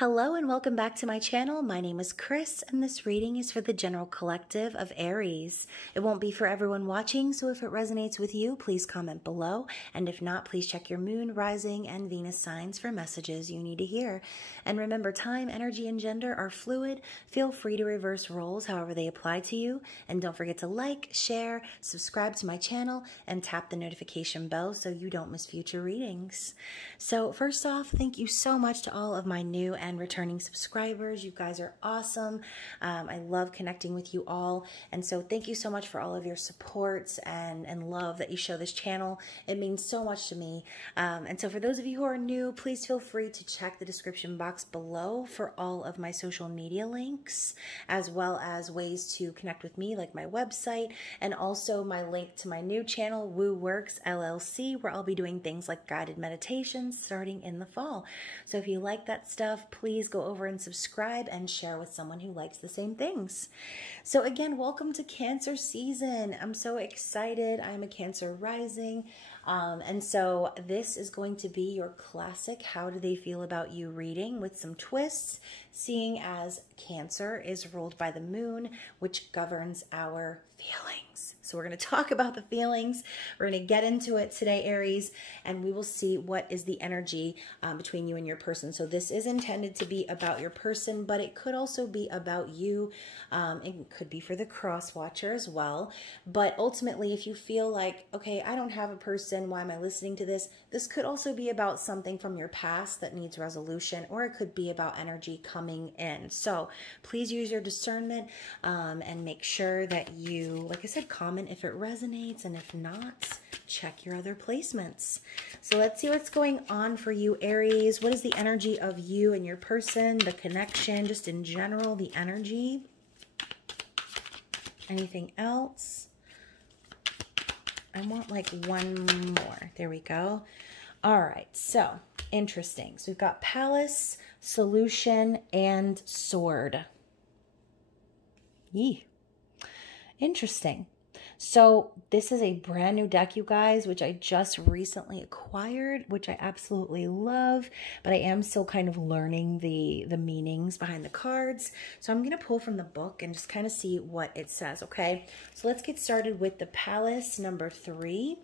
Hello and welcome back to my channel. My name is Chris and this reading is for the general collective of Aries. It won't be for everyone watching, so if it resonates with you, please comment below. And if not, please check your moon, rising, and Venus signs for messages you need to hear. And remember, time, energy, and gender are fluid. Feel free to reverse roles however they apply to you. And don't forget to like, share, subscribe to my channel, and tap the notification bell so you don't miss future readings. So first off, thank you so much to all of my new and returning subscribers. You guys are awesome. I love connecting with you all. And so thank you so much for all of your support and love that you show this channel. It means so much to me. And so for those of you who are new, please feel free to check the description box below for all of my social media links, as well as ways to connect with me, like my website, and also my link to my new channel, Woo Works LLC, where I'll be doing things like guided meditations starting in the fall. So if you like that stuff, please go over and subscribe and share with someone who likes the same things. So again, welcome to Cancer season. I'm so excited. I'm a Cancer rising. And so this is going to be your classic How Do They Feel About You reading with some twists, seeing as Cancer is ruled by the moon, which governs our feelings. So we're going to talk about the feelings. We're going to get into it today, Aries, and we will see what is the energy between you and your person. So this is intended to be about your person, but it could also be about you. It could be for the cross watcher as well. But ultimately, if you feel like, okay, I don't have a person, why am I listening to this? This could also be about something from your past that needs resolution, or it could be about energy coming in. So please use your discernment and make sure that you, like I said, comment if it resonates, and if not, check your other placements. So let's see what's going on for you, Aries. What is the energy of you and your person, the connection, just in general, the energy? Anything else? I want like one more. There we go. All right, so interesting. So we've got Palace, Solution, and Sword. Yee. Interesting. So this is a brand new deck, you guys, which I just recently acquired, which I absolutely love, but I am still kind of learning the meanings behind the cards. So I'm going to pull from the book and just kind of see what it says, okay? So let's get started with the Palace, number 3.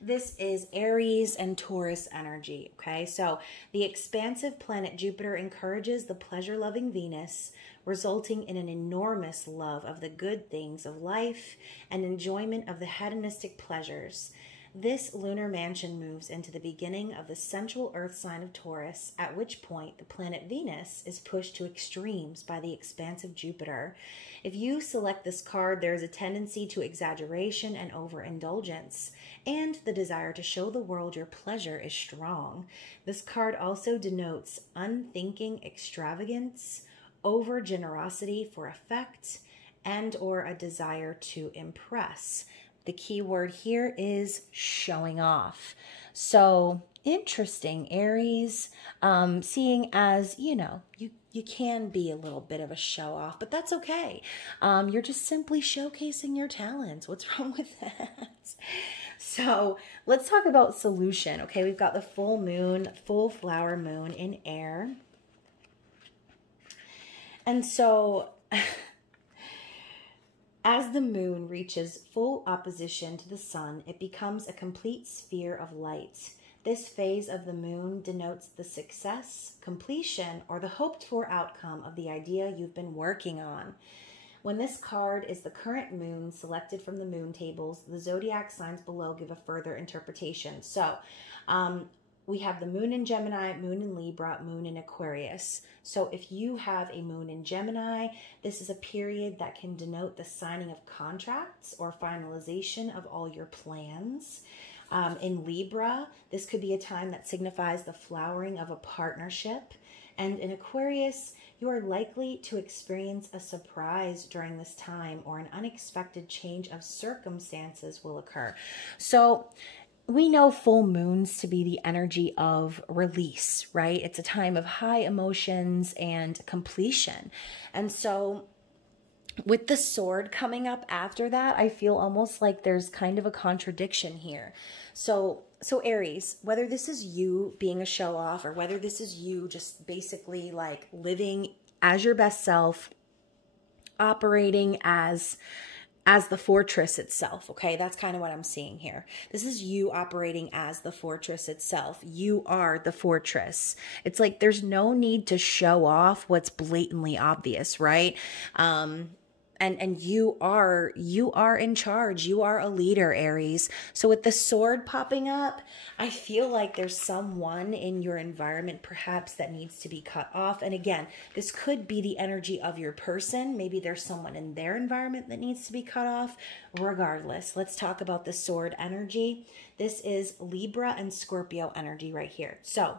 This is Aries and Taurus energy, okay? So the expansive planet Jupiter encourages the pleasure-loving Venus, resulting in an enormous love of the good things of life and enjoyment of the hedonistic pleasures. This lunar mansion moves into the beginning of the central Earth sign of Taurus, at which point the planet Venus is pushed to extremes by the expansive Jupiter. If you select this card, there is a tendency to exaggeration and overindulgence, and the desire to show the world your pleasure is strong. This card also denotes unthinking extravagance, over generosity for effect, and or a desire to impress. The key word here is showing off. So interesting, Aries, seeing as, you know, you can be a little bit of a show off, but that's okay. You're just simply showcasing your talents. What's wrong with that? So let's talk about Solution. Okay, we've got the full moon, full flower moon in air. And so as the moon reaches full opposition to the sun, it becomes a complete sphere of light. This phase of the moon denotes the success, completion, or the hoped-for outcome of the idea you've been working on. When this card is the current moon selected from the moon tables, the zodiac signs below give a further interpretation. So, we have the moon in Gemini, moon in Libra, moon in Aquarius. So if you have a moon in Gemini, this is a period that can denote the signing of contracts or finalization of all your plans. In Libra, this could be a time that signifies the flowering of a partnership. And in Aquarius, you are likely to experience a surprise during this time, or an unexpected change of circumstances will occur. So we know full moons to be the energy of release, right? It's a time of high emotions and completion. And so with the sword coming up after that, I feel almost like there's kind of a contradiction here. So Aries, whether this is you being a show off or whether this is you just basically like living as your best self, operating as the fortress itself, okay? That's kind of what I'm seeing here. This is you operating as the fortress itself. You are the fortress. It's like there's no need to show off what's blatantly obvious, right? And you are in charge. You are a leader, Aries. So with the sword popping up, I feel like there's someone in your environment perhaps that needs to be cut off. And again, this could be the energy of your person. Maybe there's someone in their environment that needs to be cut off. Regardless, let's talk about the sword energy. This is Libra and Scorpio energy right here. So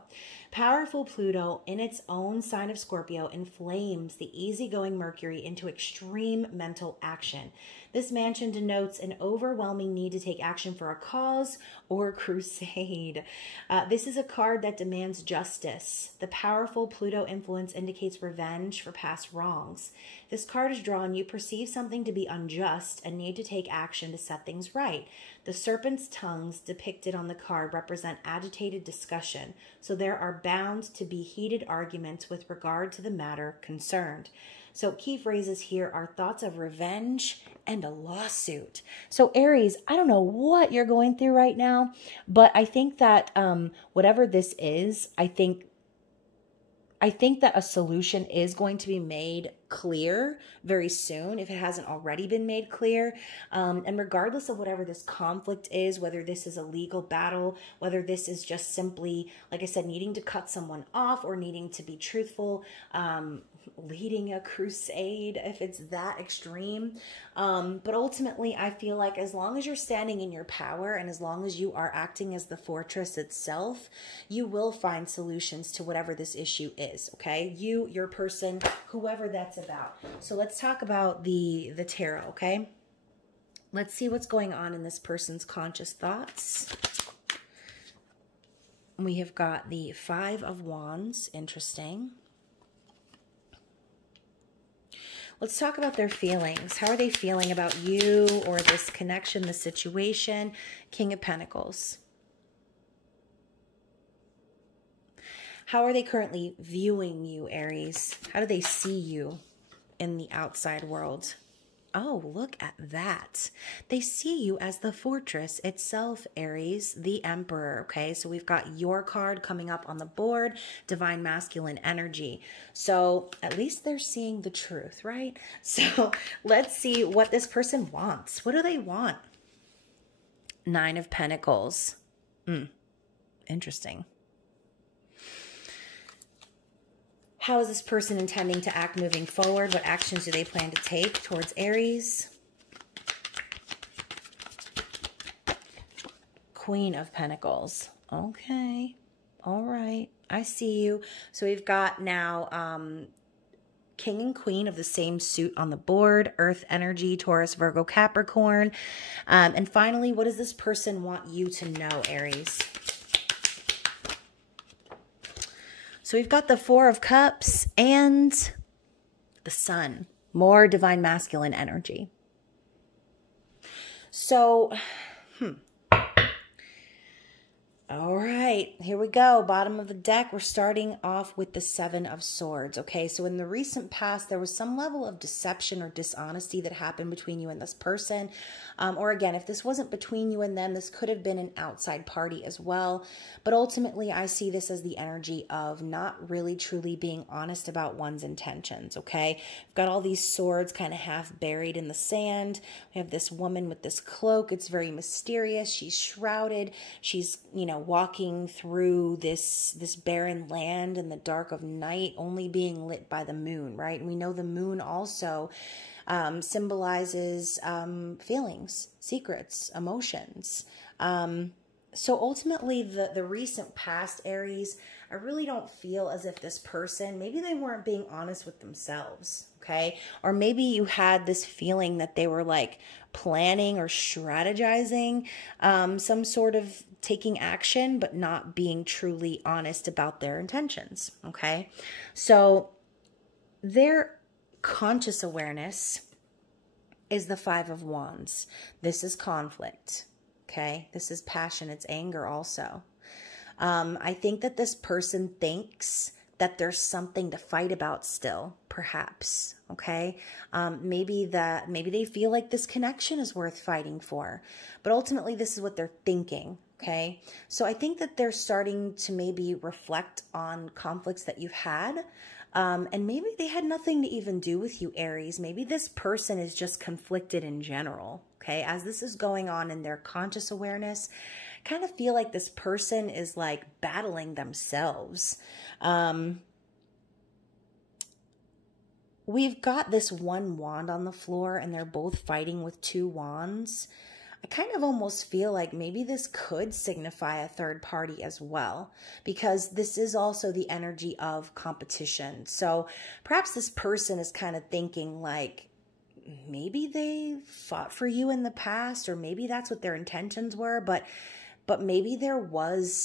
powerful Pluto in its own sign of Scorpio inflames the easygoing Mercury into extreme mental action. This mansion denotes an overwhelming need to take action for a cause or crusade. This is a card that demands justice. The powerful Pluto influence indicates revenge for past wrongs. This card is drawn, you perceive something to be unjust and need to take action to set things right. The serpent's tongues depicted on the card represent agitated discussion, so there are bound to be heated arguments with regard to the matter concerned. So key phrases here are thoughts of revenge and a lawsuit. So Aries, I don't know what you're going through right now, but I think that whatever this is, I think that a solution is going to be made clear very soon if it hasn't already been made clear. And regardless of whatever this conflict is, whether this is a legal battle, whether this is just simply, like I said, needing to cut someone off or needing to be truthful, leading a crusade, if it's that extreme. But ultimately, I feel like as long as you're standing in your power and as long as you are acting as the fortress itself, you will find solutions to whatever this issue is, okay? You, your person, whoever that's about. So let's talk about the tarot, okay? Let's see what's going on in this person's conscious thoughts. We have got the Five of Wands. Interesting. Let's talk about their feelings. How are they feeling about you or this connection, the situation? King of Pentacles. How are they currently viewing you, Aries? How do they see you in the outside world? Oh, look at that. They see you as the fortress itself, Aries, the Emperor, okay? So we've got your card coming up on the board, divine masculine energy. So at least they're seeing the truth, right? So let's see what this person wants. What do they want? Nine of Pentacles. Interesting. How is this person intending to act moving forward? What actions do they plan to take towards Aries? Queen of Pentacles. Okay. All right. I see you. So we've got now King and Queen of the same suit on the board. Earth energy, Taurus, Virgo, Capricorn. And finally, what does this person want you to know, Aries? So we've got the Four of Cups and the Sun. More divine masculine energy. So, all right, here we go. Bottom of the deck, we're starting off with the Seven of Swords, okay? So in the recent past, there was some level of deception or dishonesty that happened between you and this person. Or again, if this wasn't between you and them, this could have been an outside party as well. But ultimately, I see this as the energy of not really truly being honest about one's intentions, okay? We've got all these swords kind of half buried in the sand. We have this woman with this cloak. It's very mysterious. She's shrouded. She's, you know, walking through this barren land in the dark of night, only being lit by the moon, right? And we know the moon also symbolizes feelings, secrets, emotions. So ultimately, the recent past, Aries, I really don't feel as if this person, maybe they weren't being honest with themselves, okay? Or maybe you had this feeling that they were like planning or strategizing some sort of taking action, but not being truly honest about their intentions, okay? So their conscious awareness is the Five of Wands. This is conflict, okay? This is passion. It's anger also. I think that this person thinks that there's something to fight about still, perhaps, okay? Maybe they feel like this connection is worth fighting for, but ultimately this is what they're thinking, okay? So I think that they're starting to maybe reflect on conflicts that you've had, and maybe they had nothing to even do with you, Aries. Maybe this person is just conflicted in general, okay? As this is going on in their conscious awareness, kind of feel like this person is like battling themselves. We've got this one wand on the floor and they're both fighting with two wands. I kind of almost feel like maybe this could signify a third party as well, because this is also the energy of competition. So perhaps this person is kind of thinking like, maybe they fought for you in the past, or maybe that's what their intentions were, but maybe there was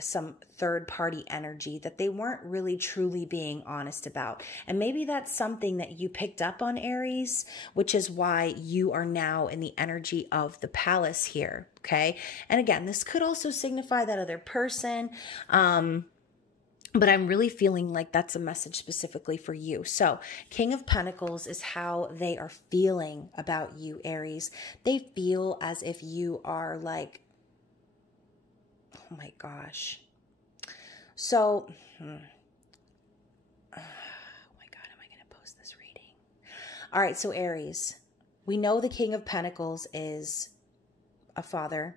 some third party energy that they weren't really truly being honest about. And maybe that's something that you picked up on, Aries, which is why you are now in the energy of the Palace here, okay? And again, this could also signify that other person, but I'm really feeling like that's a message specifically for you. So King of Pentacles is how they are feeling about you, Aries. They feel as if you are like, oh my gosh. So, oh my God, am I going to post this reading? All right, so Aries, we know the King of Pentacles is a father,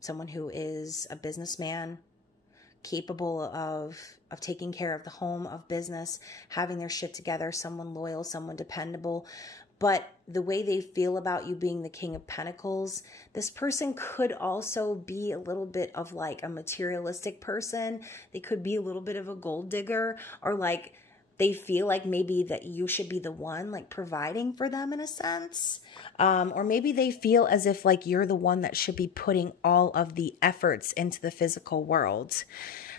someone who is a businessman, capable of taking care of the home, of business, having their shit together, someone loyal, someone dependable. But the way they feel about you being the King of Pentacles, this person could also be a little bit of like a materialistic person. They could be a little bit of a gold digger, or like they feel like maybe that you should be the one like providing for them in a sense. Or maybe they feel as if like you're the one that should be putting all of the efforts into the physical world.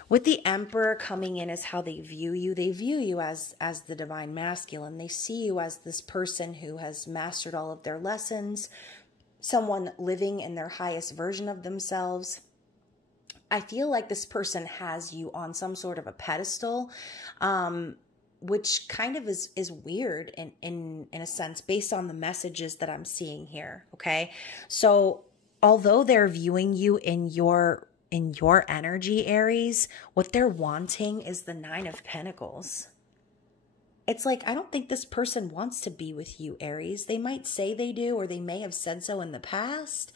With the Emperor coming in as how they view you as the divine masculine. They see you as this person who has mastered all of their lessons, someone living in their highest version of themselves. I feel like this person has you on some sort of a pedestal, which kind of is weird in a sense based on the messages that I'm seeing here, okay? So although they're viewing you in your energy, Aries, what they're wanting is the Nine of Pentacles. It's like, I don't think this person wants to be with you, Aries. They might say they do, or they may have said so in the past,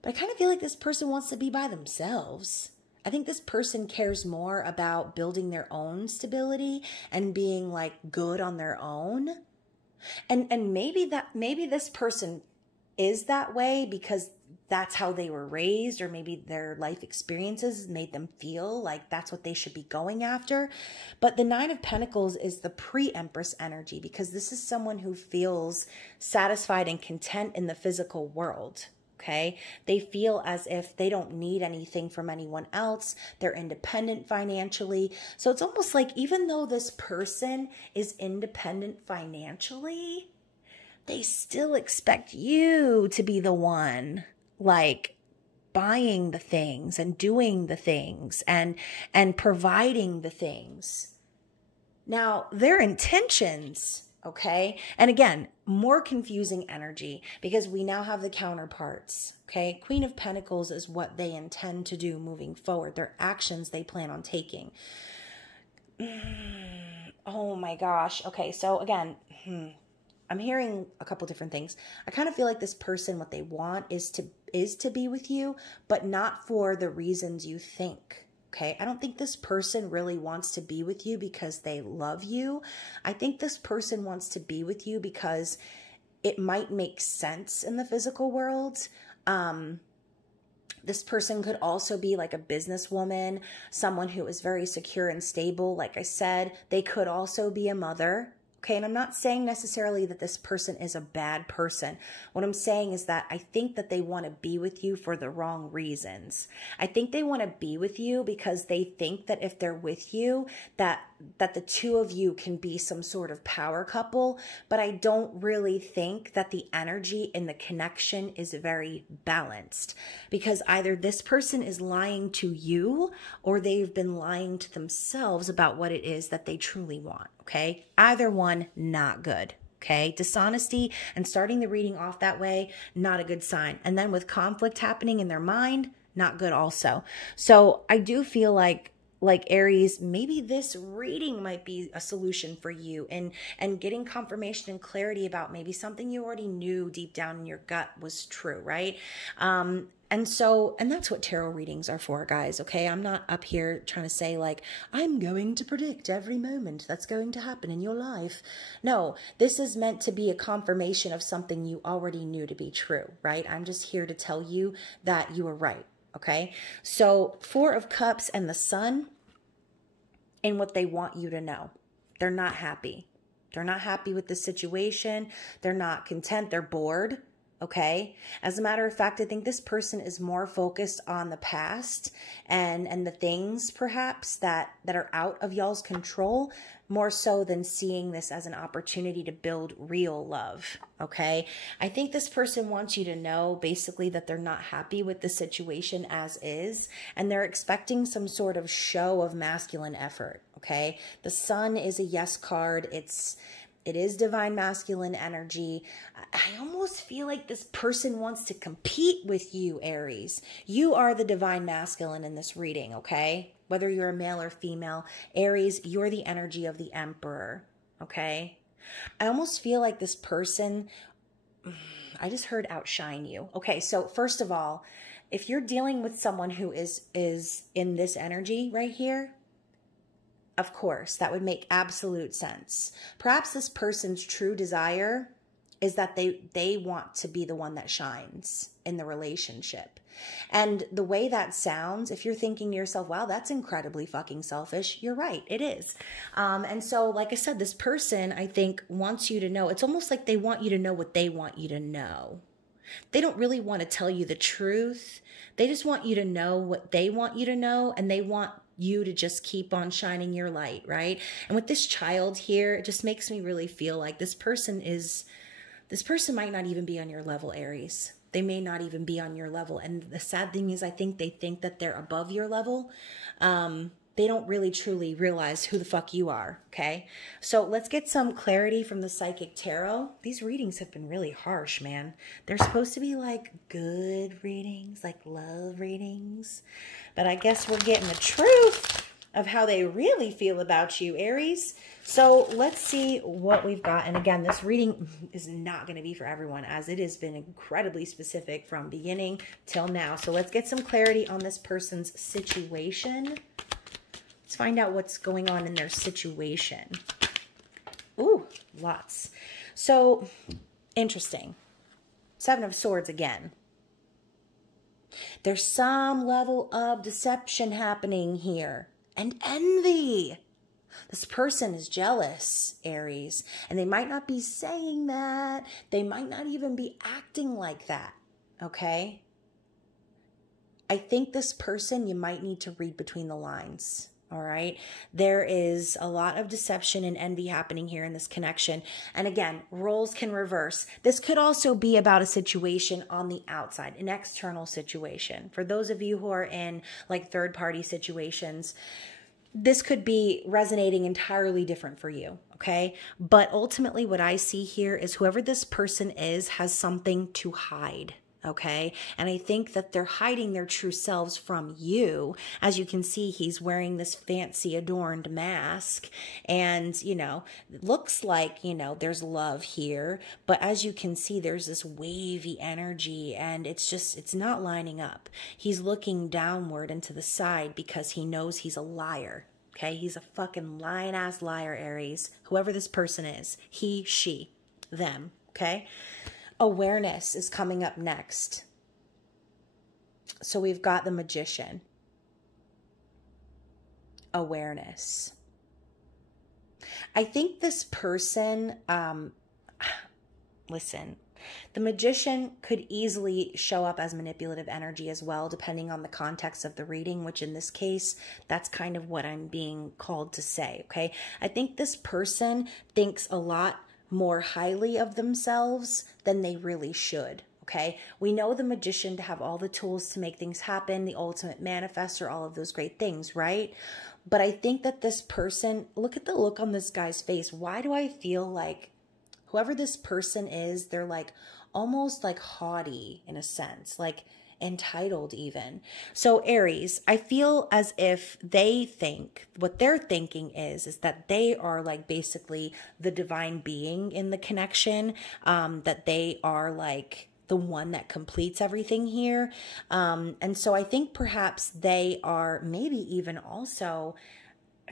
but I kind of feel like this person wants to be by themselves. I think this person cares more about building their own stability and being like good on their own. And maybe this person is that way because that's how they were raised, or maybe their life experiences made them feel like that's what they should be going after. But the Nine of Pentacles is the pre-Empress energy, because this is someone who feels satisfied and content in the physical world. Okay, they feel as if they don't need anything from anyone else. They're independent financially. So it's almost like even though this person is independent financially, they still expect you to be the one like buying the things and doing the things and providing the things. Now, their intentions, okay? And again, more confusing energy because we now have the counterparts, okay? Queen of Pentacles is what they intend to do moving forward. Their actions they plan on taking. Oh my gosh. Okay, so again, I'm hearing a couple different things. I kind of feel like this person, what they want is to be with you, but not for the reasons you think. Okay, I don't think this person really wants to be with you because they love you. I think this person wants to be with you because it might make sense in the physical world. This person could also be like a businesswoman, someone who is very secure and stable. Like I said, they could also be a mother. Okay, and I'm not saying necessarily that this person is a bad person. What I'm saying is that I think that they want to be with you for the wrong reasons. I think they want to be with you because they think that if they're with you, that the two of you can be some sort of power couple, but I don't really think that the energy in the connection is very balanced, because either this person is lying to you or they've been lying to themselves about what it is that they truly want, okay? Either one, not good. Okay, dishonesty and starting the reading off that way, not a good sign. And then with conflict happening in their mind, not good also. So I do feel like Aries, maybe this reading might be a solution for you, and getting confirmation and clarity about maybe something you already knew deep down in your gut was true, right? And that's what tarot readings are for, guys, okay? I'm not up here trying to say like, I'm going to predict every moment that's going to happen in your life. No, this is meant to be a confirmation of something you already knew to be true, right? I'm just here to tell you that you were right, okay? So 4 of Cups and the Sun, and what they want you to know. They're not happy. They're not happy with the situation. They're not content. They're bored. Okay. As a matter of fact, I think this person is more focused on the past and the things perhaps that are out of y'all's control, more so than seeing this as an opportunity to build real love. Okay. I think this person wants you to know basically that they're not happy with the situation as is, and they're expecting some sort of show of masculine effort. Okay. The Sun is a yes card. It is divine masculine energy. I almost feel like this person wants to compete with you, Aries. You are the divine masculine in this reading, okay? Whether you're a male or female, Aries, you're the energy of the Emperor, okay? I almost feel like this person, I just heard outshine you. Okay, so first of all, if you're dealing with someone who is in this energy right here, of course, that would make absolute sense. Perhaps this person's true desire is that they want to be the one that shines in the relationship. And the way that sounds, if you're thinking to yourself, wow, that's incredibly fucking selfish, you're right, it is. And so, like I said, this person, I think, wants you to know. It's almost like they want you to know what they want you to know. They don't really want to tell you the truth. They just want you to know what they want you to know, and they want you to just keep on shining your light, right? And with this child here, it just makes me really feel like this person might not even be on your level, Aries. They may not even be on your level. And the sad thing is, I think they think that they're above your level. They don't really truly realize who the fuck you are, okay? So let's get some clarity from the Psychic Tarot. These readings have been really harsh, man. They're supposed to be like good readings, like love readings. But I guess we're getting the truth of how they really feel about you, Aries. So let's see what we've got. And again, this reading is not going to be for everyone, as it has been incredibly specific from beginning till now. So let's get some clarity on this person's situation. Let's find out what's going on in their situation. Ooh, lots. So, interesting. 7 of Swords again. There's some level of deception happening here. And envy. This person is jealous, Aries. And they might not be saying that. They might not even be acting like that. Okay? I think this person, you might need to read between the lines. All right. There is a lot of deception and envy happening here in this connection. And again, roles can reverse. This could also be about a situation on the outside, an external situation. For those of you who are in like third-party situations, this could be resonating entirely different for you. Okay. But ultimately what I see here is whoever this person is has something to hide. Okay. And I think that they're hiding their true selves from you. As you can see, he's wearing this fancy adorned mask, and, you know, it looks like, you know, there's love here, but as you can see, there's this wavy energy, and it's not lining up. He's looking downward and to the side because he knows he's a liar. Okay. He's a fucking lying ass liar, Aries. Whoever this person is, he, she, them. Okay. Awareness is coming up next. So we've got the Magician. Awareness. I think this person, listen, The Magician could easily show up as manipulative energy as well, depending on the context of the reading, which in this case, that's kind of what I'm being called to say, okay? I think this person thinks a lot more highly of themselves than they really should, okay? We know the Magician to have all the tools to make things happen, the ultimate manifestor, all of those great things, right? But I think that this person, look at the look on this guy's face. Why do I feel like whoever this person is, they're like almost like haughty in a sense, like entitled even. So Aries, I feel as if they think, what they're thinking is that they are like basically the divine being in the connection, that they are like the one that completes everything here. And so I think perhaps they are maybe even also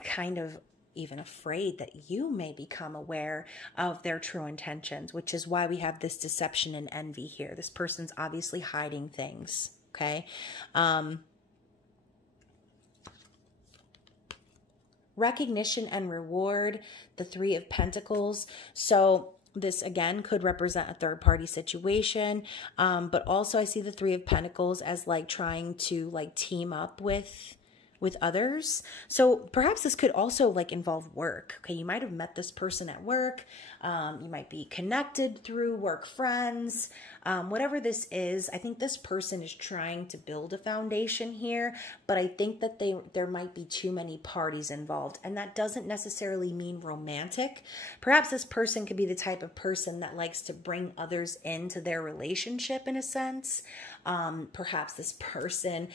kind of even afraid that you may become aware of their true intentions, which is why we have this deception and envy here. This person's obviously hiding things, okay? Recognition and reward, the Three of Pentacles. So this again could represent a third-party situation, but also I see the Three of Pentacles as like trying to like team up with others. So perhaps this could also like involve work. Okay, you might have met this person at work. You might be connected through work friends. Whatever this is, I think this person is trying to build a foundation here, but I think that there might be too many parties involved, and that doesn't necessarily mean romantic. Perhaps this person could be the type of person that likes to bring others into their relationship in a sense. Perhaps this person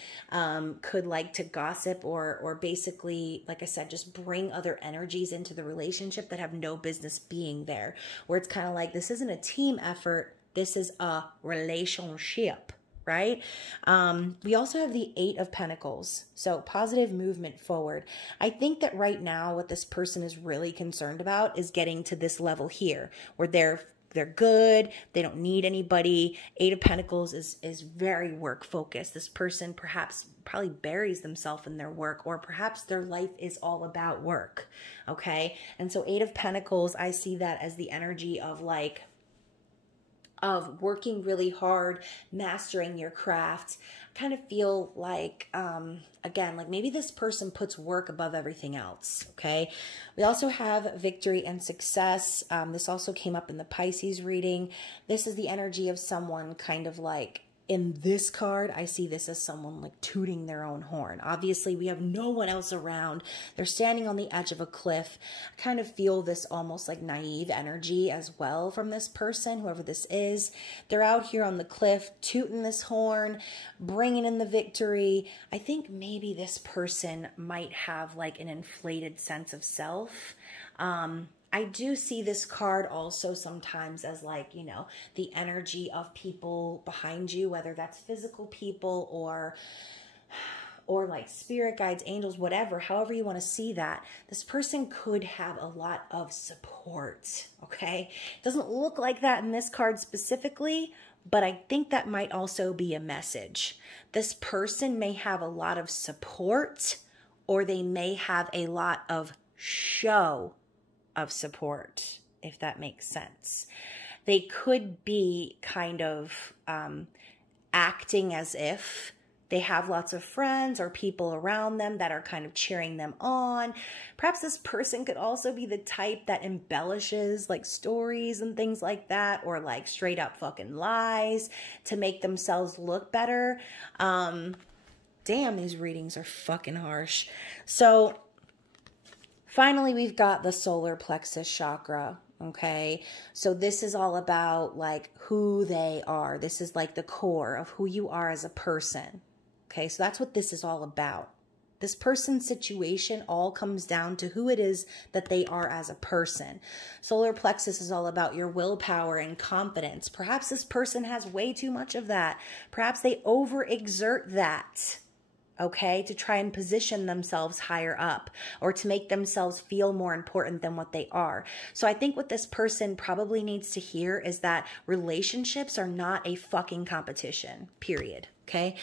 could like to gossip or basically, like I said, just bring other energies into the relationship that have no business being there, where it's kind of like, this isn't a team effort, this is a relationship, right? We also have the Eight of Pentacles, so positive movement forward. I think that right now what this person is really concerned about is getting to this level here, where they're good, they don't need anybody. Eight of Pentacles is very work focused. This person probably buries themselves in their work, or perhaps their life is all about work, okay? And so Eight of Pentacles, I see that as the energy of like, of working really hard, mastering your craft. I kind of feel like, again, like maybe this person puts work above everything else, okay? We also have victory and success. This also came up in the Pisces reading. This is the energy of someone kind of like, in this card, I see this as someone like tooting their own horn. Obviously, we have no one else around. They're standing on the edge of a cliff. I kind of feel this almost like naive energy as well from this person, whoever this is. They're out here on the cliff, tooting this horn, bringing in the victory. I think maybe this person might have like an inflated sense of self. I do see this card also sometimes as like, you know, the energy of people behind you, whether that's physical people or like spirit guides, angels, whatever, however you want to see that. This person could have a lot of support, okay? It doesn't look like that in this card specifically, but I think that might also be a message. This person may have a lot of support, or they may have a lot of show of support, if that makes sense. They could be kind of acting as if they have lots of friends or people around them that are kind of cheering them on. Perhaps this person could also be the type that embellishes like stories and things like that, or like straight up fucking lies to make themselves look better. Damn, these readings are fucking harsh. So finally, we've got the solar plexus chakra, okay? So this is all about like who they are. This is like the core of who you are as a person, okay? So that's what this is all about. This person's situation all comes down to who it is that they are as a person. Solar plexus is all about your willpower and confidence. Perhaps this person has way too much of that. Perhaps they overexert that, okay, to try and position themselves higher up, or to make themselves feel more important than what they are. So I think what this person probably needs to hear is that relationships are not a fucking competition, period. Okay,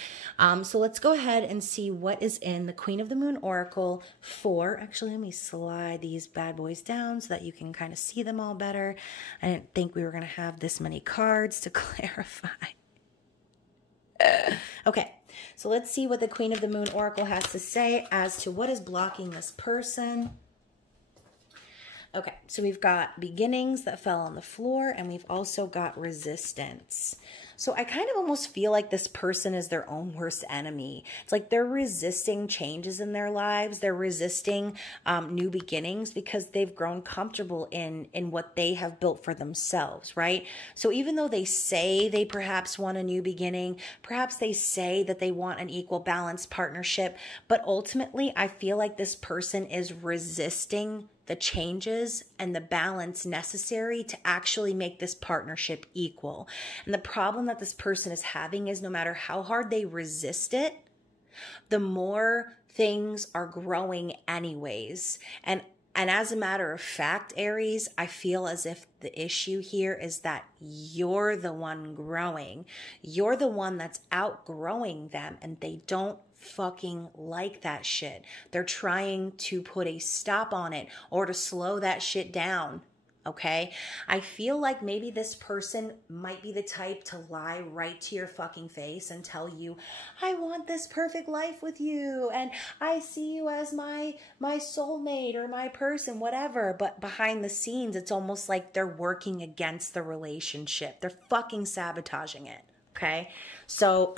so let's go ahead and see what is in the Queen of the Moon Oracle for, actually, let me slide these bad boys down so that you can kind of see them all better. I didn't think we were going to have this many cards to clarify. Okay, so let's see what the Queen of the Moon Oracle has to say as to what is blocking this person. Okay, so we've got beginnings that fell on the floor, and we've also got resistance. So I kind of almost feel like this person is their own worst enemy. It's like they're resisting changes in their lives. They're resisting new beginnings because they've grown comfortable in what they have built for themselves, right? So even though they say they perhaps want a new beginning, perhaps they say that they want an equal balanced partnership, but ultimately I feel like this person is resisting the changes and the balance necessary to actually make this partnership equal. And the problem that this person is having is no matter how hard they resist it, the more things are growing anyways. And as a matter of fact, Aries, I feel as if the issue here is that you're the one growing. You're the one that's outgrowing them, and they don't fucking like that shit. They're trying to put a stop on it or to slow that shit down. Okay, I feel like maybe this person might be the type to lie right to your fucking face and tell you, I want this perfect life with you and I see you as my soulmate or my person, whatever. But behind the scenes, it's almost like they're working against the relationship. They're fucking sabotaging it. Okay, so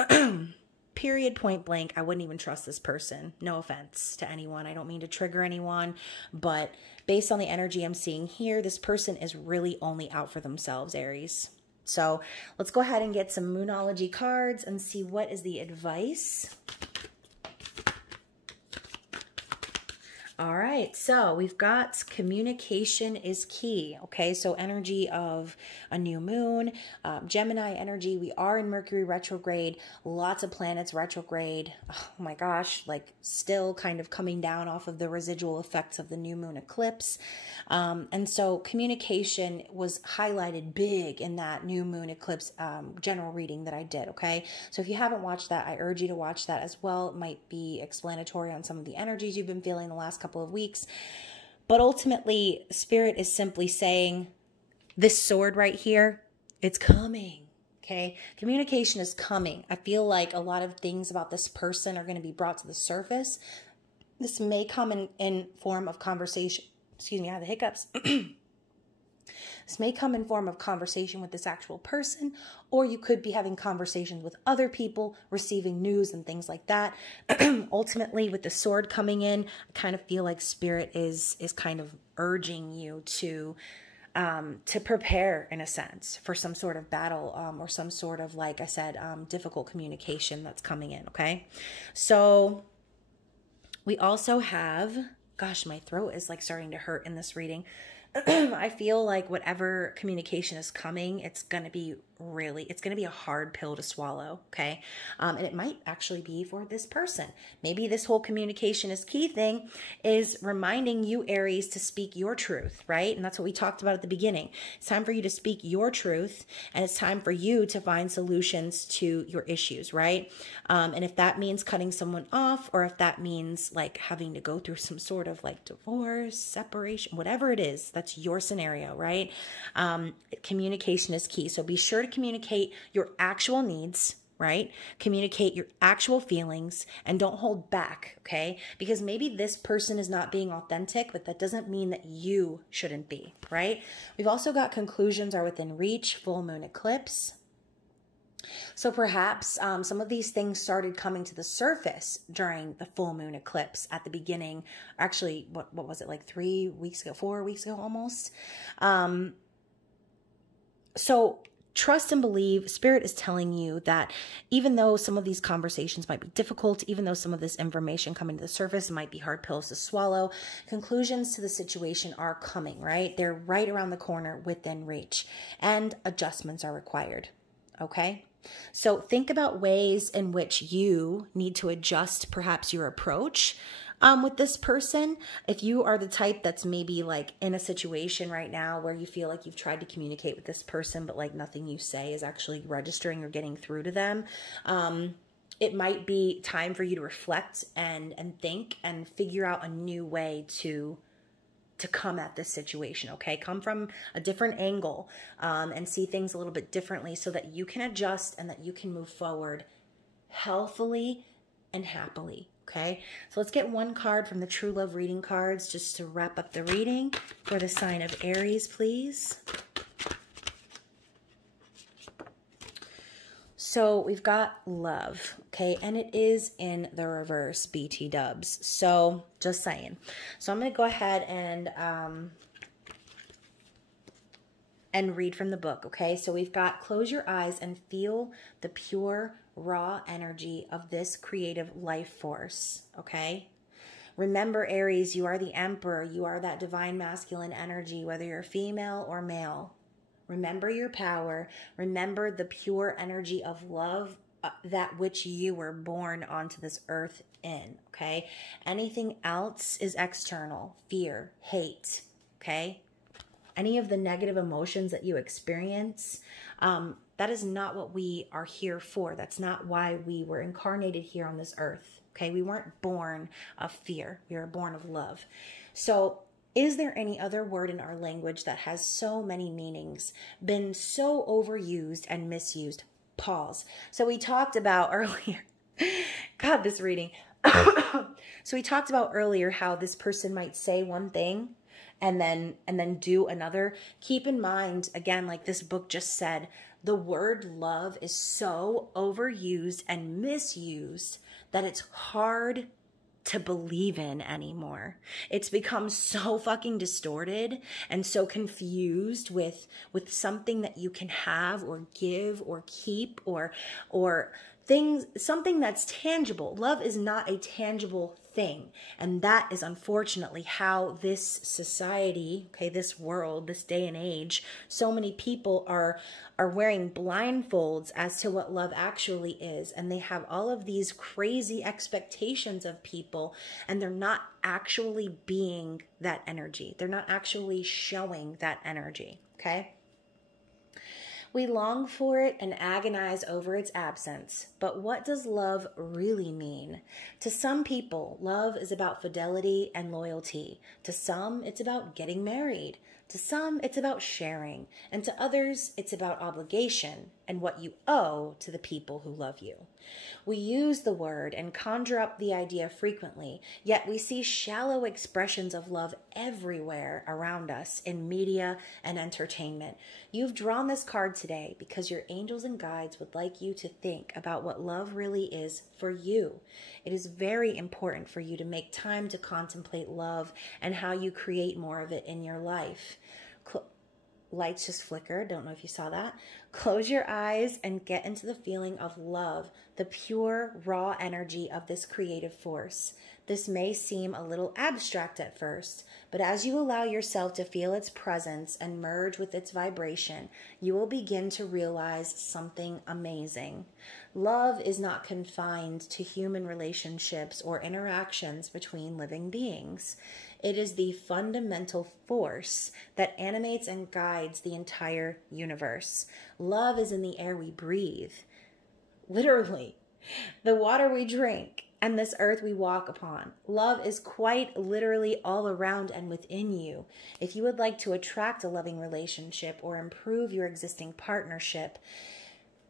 period, point blank, I wouldn't even trust this person. No offense to anyone. I don't mean to trigger anyone, but based on the energy I'm seeing here, this person is really only out for themselves, Aries. So let's go ahead and get some Moonology cards and see what is the advice. All right, so we've got communication is key. Okay, so energy of a new moon, Gemini energy. We are in Mercury retrograde, lots of planets retrograde. Oh my gosh, like still kind of coming down off of the residual effects of the new moon eclipse. And so communication was highlighted big in that new moon eclipse general reading that I did. Okay, so if you haven't watched that, I urge you to watch that as well. It might be explanatory on some of the energies you've been feeling the last couple of weeks. But ultimately, Spirit is simply saying, this sword right here, it's coming. Okay, communication is coming. I feel like a lot of things about this person are going to be brought to the surface. This may come in form of conversation. Excuse me, I have the hiccups. This may come in form of conversation with this actual person, or you could be having conversations with other people, receiving news and things like that. Ultimately, with the sword coming in, I kind of feel like Spirit is kind of urging you to prepare, in a sense, for some sort of battle or some sort of, like I said, difficult communication that's coming in, okay? So we also have, gosh, my throat is like starting to hurt in this reading. I feel like whatever communication is coming, it's going to be a hard pill to swallow, okay? And it might actually be for this person. Maybe this whole communication is key thing is reminding you, Aries, to speak your truth, right? And that's what we talked about at the beginning. It's time for you to speak your truth, and it's time for you to find solutions to your issues, right? And if that means cutting someone off, or if that means like having to go through some sort of like divorce, separation, whatever it is, that's your scenario, right? Communication is key. So be sure to communicate your actual needs, right? Communicate your actual feelings and don't hold back, okay? Because maybe this person is not being authentic, but that doesn't mean that you shouldn't be, right? We've also got conclusions are within reach, full moon eclipse. So perhaps some of these things started coming to the surface during the full moon eclipse at the beginning. Actually, what was it, like 3 weeks ago, 4 weeks ago almost? So trust and believe. Spirit is telling you that even though some of these conversations might be difficult, even though some of this information coming to the surface might be hard pills to swallow, conclusions to the situation are coming, right? They're right around the corner within reach, and adjustments are required, okay? So think about ways in which you need to adjust perhaps your approach with this person. If you are the type that's maybe like in a situation right now where you feel like you've tried to communicate with this person, but like nothing you say is actually registering or getting through to them, it might be time for you to reflect and think and figure out a new way to come at this situation, okay? Come from a different angle and see things a little bit differently so that you can adjust and that you can move forward healthily and happily, okay? So let's get one card from the True Love reading cards just to wrap up the reading for the sign of Aries, please. So we've got love, okay, and it is in the reverse, BT dubs. So just saying. So I'm going to go ahead and read from the book, okay? So we've got close your eyes and feel the pure, raw energy of this creative life force, okay? Remember, Aries, you are the emperor. You are that divine masculine energy, whether you're female or male. Remember your power. Remember the pure energy of love that which you were born onto this earth in, okay? Anything else is external. Fear, hate, okay? Any of the negative emotions that you experience, that is not what we are here for. That's not why we were incarnated here on this earth, okay? We weren't born of fear. We were born of love. So is there any other word in our language that has so many meanings, been so overused and misused? Pause. So we talked about earlier, God, this reading. So we talked about earlier how this person might say one thing and then do another. Keep in mind, again, like this book just said, the word love is so overused and misused that it's hard to believe in anymore. It's become so fucking distorted and so confused with something that you can have or give or keep or things, something that's tangible. Love is not a tangible thing. And that is unfortunately how this society, okay, this world, this day and age, so many people are wearing blindfolds as to what love actually is. And they have all of these crazy expectations of people, and they're not actually being that energy. They're not actually showing that energy, okay? We long for it and agonize over its absence. But what does love really mean? To some people, love is about fidelity and loyalty. To some, it's about getting married. To some, it's about sharing. And to others, it's about obligation and what you owe to the people who love you. We use the word and conjure up the idea frequently, yet we see shallow expressions of love everywhere around us in media and entertainment. You've drawn this card today because your angels and guides would like you to think about what love really is for you. It is very important for you to make time to contemplate love and how you create more of it in your life. Lights just flickered. Don't know if you saw that. Close your eyes and get into the feeling of love, the pure, raw energy of this creative force. This may seem a little abstract at first, but as you allow yourself to feel its presence and merge with its vibration, you will begin to realize something amazing. Love is not confined to human relationships or interactions between living beings. It is the fundamental force that animates and guides the entire universe. Love is in the air we breathe, literally, the water we drink, and this earth we walk upon. Love is quite literally all around and within you. If you would like to attract a loving relationship or improve your existing partnership,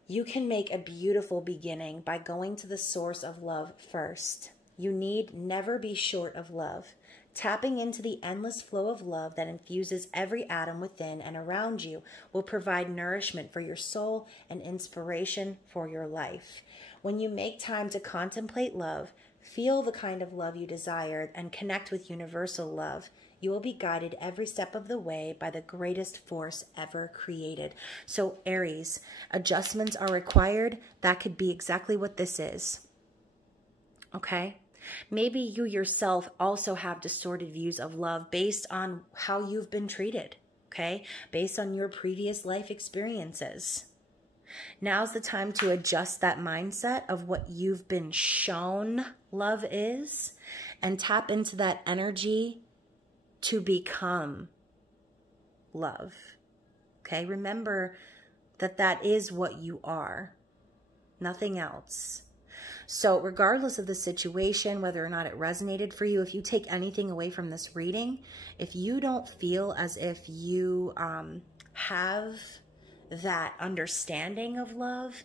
you can make a beautiful beginning by going to the source of love first. You need never be short of love. Tapping into the endless flow of love that infuses every atom within and around you will provide nourishment for your soul and inspiration for your life. When you make time to contemplate love, feel the kind of love you desire, and connect with universal love, you will be guided every step of the way by the greatest force ever created. So Aries, adjustments are required. That could be exactly what this is. Okay? Maybe you yourself also have distorted views of love based on how you've been treated, okay? Based on your previous life experiences. Now's the time to adjust that mindset of what you've been shown love is and tap into that energy to become love, okay? Remember that that is what you are, nothing else. So regardless of the situation, whether or not it resonated for you, if you take anything away from this reading, if you don't feel as if you have that understanding of love,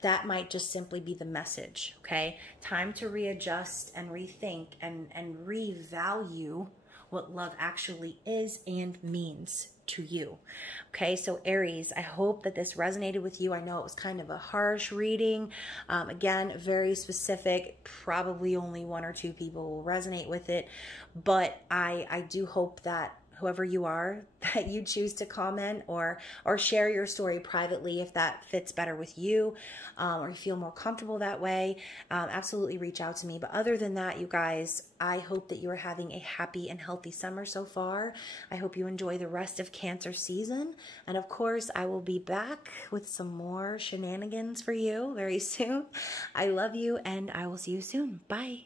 that might just simply be the message, okay? Time to readjust and rethink and revalue what love actually is and means to you. Okay, so Aries, I hope that this resonated with you. I know it was kind of a harsh reading. Again, very specific. Probably only 1 or 2 people will resonate with it. But I do hope that whoever you are, that you choose to comment or share your story privately if that fits better with you, or you feel more comfortable that way, absolutely reach out to me. But other than that, you guys, I hope that you are having a happy and healthy summer so far. I hope you enjoy the rest of Cancer season. And of course, I will be back with some more shenanigans for you very soon. I love you, and I will see you soon. Bye.